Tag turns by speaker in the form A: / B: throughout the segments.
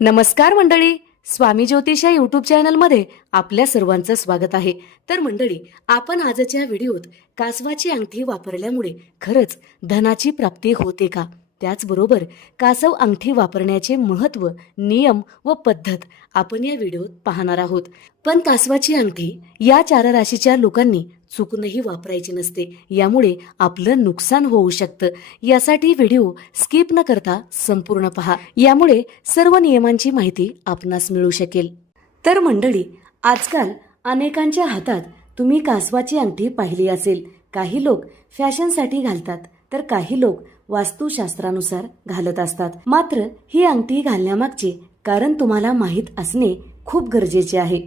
A: नमस्कार मंडळी. स्वामी ज्योतिष या यूट्यूब चॅनलमध्ये आपल्या सर्वांचं स्वागत आहे. तर मंडळी आपण आजच्या व्हिडिओत कासवाची अंगठी वापरल्यामुळे खरंच धनाची प्राप्ती होते का? त्याचबरोबर कासव अंगठी वापरण्याचे महत्त्व नियम व पद्धत आपण या व्हिडिओत पाहणार आहोत. पण कासवाची अंगठी या चार राशीच्या लोकांनी चुकूनही वापरायची नसते. यामुळे आपलं नुकसान होऊ शकतं. यासाठी व्हिडिओ स्किप न करता संपूर्ण पहा. यामुळे सर्व नियमांची माहिती आपणास मिळू शकेल. तर मंडळी आजकाल अनेकांच्या हातात तुम्ही कासवाची अंगठी पाहिली असेल. काही लोक फॅशनसाठी घालतात तर काही लोक वास्तुशास्त्रानुसार घालत असतात. मात्र ही अंगठी घालण्यामागचे कारण तुम्हाला माहीत असणे खूप गरजेचे आहे.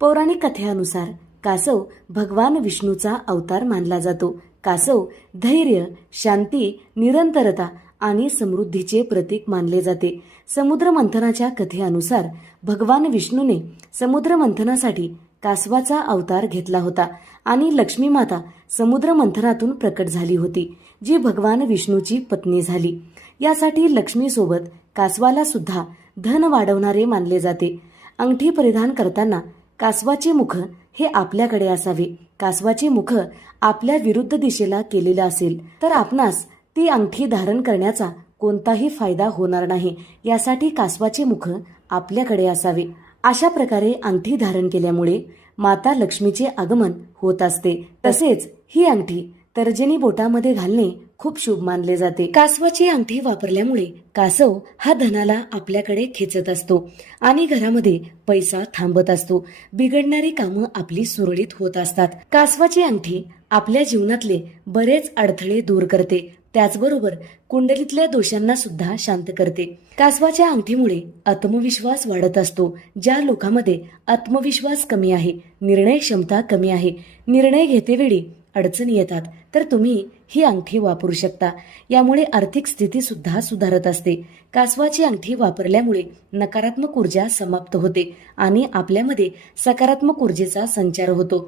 A: पौराणिक कथेनुसार कासव भगवान विष्णूचा अवतार मानला जातो. कासव धैर्य शांती निरंतरता आणि समृद्धीचे प्रतीक मानले जाते. समुद्र मंथनाच्या कथेनुसार भगवान विष्णूने समुद्र मंथनासाठी कासवाचा अवतार घेतला होता आणि लक्ष्मी माता समुद्र मंथरातून प्रकट झाली होती जी भगवान विष्णूची पत्नी झाली. यासाठी लक्ष्मीसोबत कासवाला सुद्धा धन वाढवणारे मानले जाते. अंगठी परिधान करताना कासवाचे मुख हे आपल्याकडे असावे. कासवाचे मुख आपल्या विरुद्ध दिशेला केलेलं असेल तर आपणास ती अंगठी धारण करण्याचा कोणताही फायदा होणार नाही. यासाठी कासवाचे मुख आपल्याकडे असावे. अशा प्रकारे अंगठी धारण केल्यामुळे माता लक्ष्मीचे आगमन होत असते. तसेच ही अंगठी तर्जनी बोटामध्ये घालणे खूप शुभ मानले जाते. कासवाची अंगठी वापरल्यामुळे कासव हा धनाला आपल्याकडे खेचत असतो आणि घरामध्ये पैसा थांबत असतो. बिघडणारी कामं आपली सुरळीत होत असतात. कासवाची अंगठी आपल्या जीवनातले बरेच अडथळे दूर करते. त्याचबरोबर कुंडलीतल्या दोषांना सुद्धा शांत करते. कासवाच्या अंगठीमुळे आत्मविश्वास वाढत असतो ज्या लोकांमध्ये आत्मविश्वास कमी आहे निर्णय क्षमता कमी आहे. निर्णय घेतेवेळी अडचणी येतात तर तुम्ही ही अंगठी वापरू शकता. यामुळे आर्थिक स्थिती सुद्धा सुधारत असते. कासवाची अंगठी वापरल्यामुळे नकारात्मक ऊर्जा समाप्त होते आणि आपल्यामध्ये सकारात्मक ऊर्जेचा संचार होतो.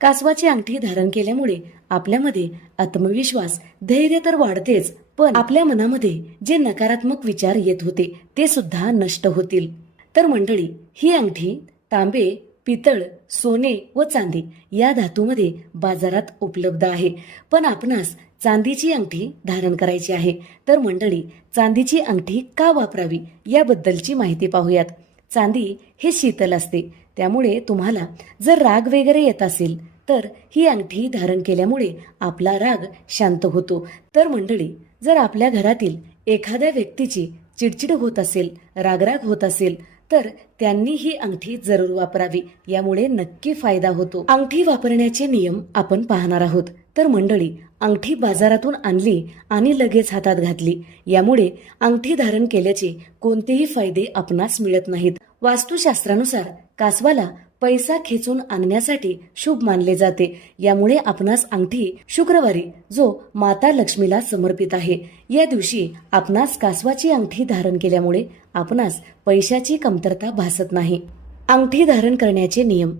A: कासवाची अंगठी धारण केल्यामुळे आपल्यामध्ये आत्मविश्वास धैर्य तर वाढतेच पण आपल्या मनामध्ये जे नकारात्मक विचार येत होते ते सुद्धा नष्ट होतील. तर मंडळी ही अंगठी तांबे पितळ सोने व चांदी या धातूमध्ये बाजारात उपलब्ध आहे. पण आपणास चांदीची अंगठी धारण करायची आहे. तर मंडळी चांदीची अंगठी का वापरावी याबद्दलची माहिती पाहूयात. चांदी हे शीतल असते. त्यामुळे तुम्हाला जर राग वगैरे येत असेल तर ही अंगठी धारण केल्यामुळे आपला राग शांत होतो. तर मंडळी जर आपल्या घरातील एखाद्या व्यक्तीची चिडचिड होत असेल रागराग होत असेल तर त्यांनी ही अंगठी जरूर वापरावी. यामुळे नक्की फायदा होतो. अंगठी वापरण्याचे नियम आपण पाहणार आहोत. तर मंडळी अंगठी बाजारातून आणली आणि लगेच हातात घातली. यामुळे अंगठी धारण केल्याचे कोणतेही फायदे आपणास मिळत नाहीत. वास्तुशास्त्रानुसार कासवाला पैसा खेचून आणण्यासाठी शुभ मानले जाते. यामुळे आपणास अंगठी शुक्रवारी जो माता लक्ष्मीला समर्पित आहे या दिवशी आपणास कासवाची अंगठी धारण केल्यामुळे आपणास पैशाची कमतरता भासत नाही. अंगठी धारण करण्याचे नियम.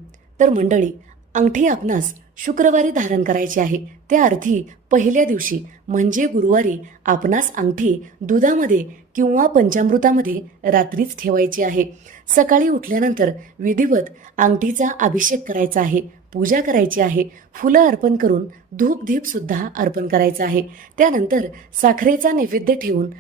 A: तर मंडळी अंगठी आपणास शुक्रवारी धारण करायची आहे. त्या अर्थी पहिल्या दिवशी म्हणजे गुरुवारी आपणास अंगठी दुधामध्ये किंवा पंचामृतामध्ये रात्रीच ठेवायची आहे. सकाळी उठल्यानंतर विधिवत अंगठीचा अभिषेक करायचा आहे. पूजा करायची आहे. फुलं अर्पण करून धूप सुद्धा अर्पण करायचं आहे. त्यानंतर साखरेचा नैवेद्य ठेवून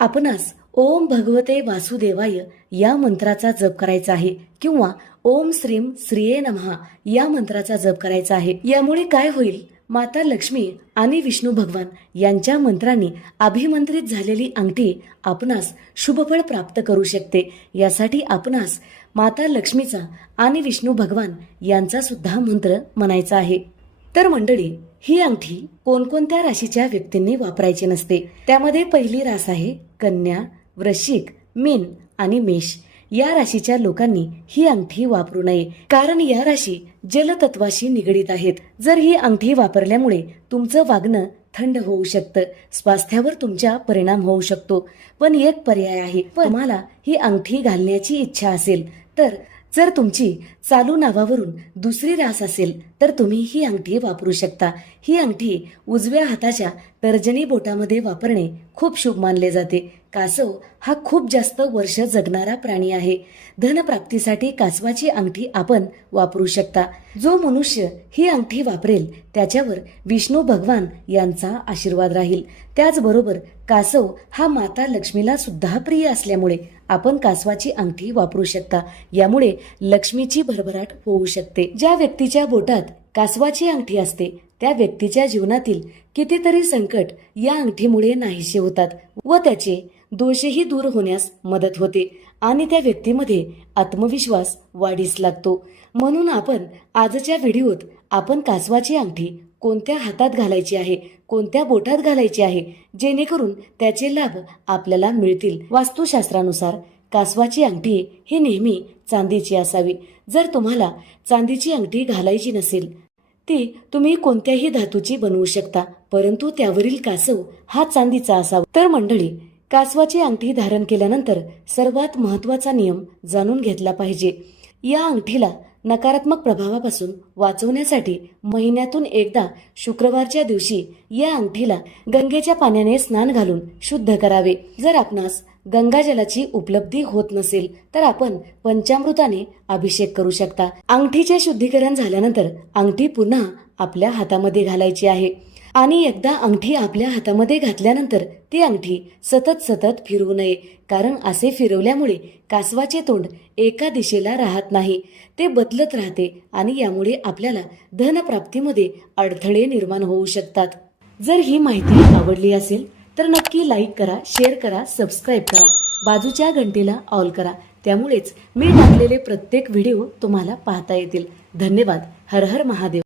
A: आपणास ओम भगवते वासुदेवाय या मंत्राचा जप करायचा आहे किंवा ओम श्रीम श्रीये नमहा या मंत्राचा जप करायचा आहे. यामुळे काय होईल? माता लक्ष्मी आणि विष्णू भगवान यांच्या मंत्रांनी अभिमंत्रित झालेली अंगठी आपणास शुभफळ प्राप्त करू शकते. यासाठी आपणास माता लक्ष्मीचा आणि विष्णू भगवान यांचा सुद्धा मंत्र म्हणायचा आहे. तर मंडळी ही अंगठी कोणकोणत्या राशीच्या व्यक्तींनी वापरायची नसते? त्यामध्ये पहिली रास आहे कन्या वृश्चिक मीन आणि मेष. या राशीच्या लोकांनी ही अंगठी वापरू नये. कारण या राशी जलतत्वाशी निगडीत आहेत. जर ही अंगठी वापरल्यामुळे तुमचं वागणं थंड होऊ शकतं. स्वास्थ्यावर तुमच्या परिणाम होऊ शकतो. पण एक पर्याय आहे. तुम्हाला ही अंगठी घालण्याची इच्छा असेल. तर जर तुमची चालू नावावरून दुसरी रास असेल तर तुम्ही ही अंगठी वापरू शकता. ही अंगठी उजव्या हाताच्या तर्जनी बोटामध्ये वापरणे खूप शुभ मानले जाते. कासव हा खूप जास्त वर्ष जगणारा प्राणी आहे. धनप्राप्तीसाठी कासवाची अंगठी आपण वापरू शकता. जो मनुष्य ही अंगठी वापरेल त्याच्यावर विष्णू भगवान यांचा आशीर्वाद राहील. त्याचबरोबर कासव हा माता लक्ष्मीला सुद्धा प्रिय असल्यामुळे आपण कासवाची अंगठी वापरू शकता. यामुळे लक्ष्मीची भरभराट होऊ शकते. ज्या व्यक्तीच्या बोटात कासवाची अंगठी असते. त्या व्यक्तीच्या जीवनातील कितीतरी संकट या अंगठीमुळे नाहीसे होतात व त्याचे दोषही दूर होण्यास मदत होते आणि त्या व्यक्तीमध्ये आत्मविश्वास वाढीस लागतो. म्हणून आपण आजच्या व्हिडिओत आपण कासवाची अंगठी कोणत्या हातात घालायची आहे कोणत्या बोटात घालायची आहे जेणेकरून त्याचे लाभ आपल्याला मिळतील? वास्तुशास्त्रानुसार कासवाची अंगठी ही नेहमी चांदीची असावी. जर तुम्हाला चांदीची अंगठी घालायची नसेल ती तुम्ही कोणत्याही धातूची बनवू शकता परंतु त्यावरील कासव हा चांदीचा असावा. तर मंडळी कासवाची अंगठी धारण केल्यानंतर सर्वात महत्त्वाचा नियम जाणून घेतला पाहिजे. या अंगठीला नकारात्मक प्रभावापासून वाचवण्यासाठी महिन्यातून एकदा शुक्रवारच्या दिवशी या अंगठीला गंगेच्या पाण्याने स्नान घालून शुद्ध करावे. जर आपणास गंगाजलाची उपलब्धी होत नसेल तर आपण पंचामृताने अभिषेक करू शकता. अंगठीचे शुद्धीकरण झाल्यानंतर अंगठी पुन्हा आपल्या हातामध्ये घालायची आहे. आणि एकदा अंगठी आपल्या हातामध्ये घातल्यानंतर ती अंगठी सतत सतत फिरवू नये. कारण असे फिरवल्यामुळे कासवाचे तोंड एका दिशेला राहत नाही. ते बदलत राहते आणि यामुळे आपल्याला धनप्राप्तीमध्ये अडथळे निर्माण होऊ शकतात. जर ही माहिती आवडली असेल तर नक्की लाईक करा शेअर करा सबस्क्राईब करा. बाजूच्या घंटीला ऑल करा. त्यामुळेच मी टाकलेले प्रत्येक व्हिडिओ तुम्हाला पाहता येतील. धन्यवाद. हर हर महादेव.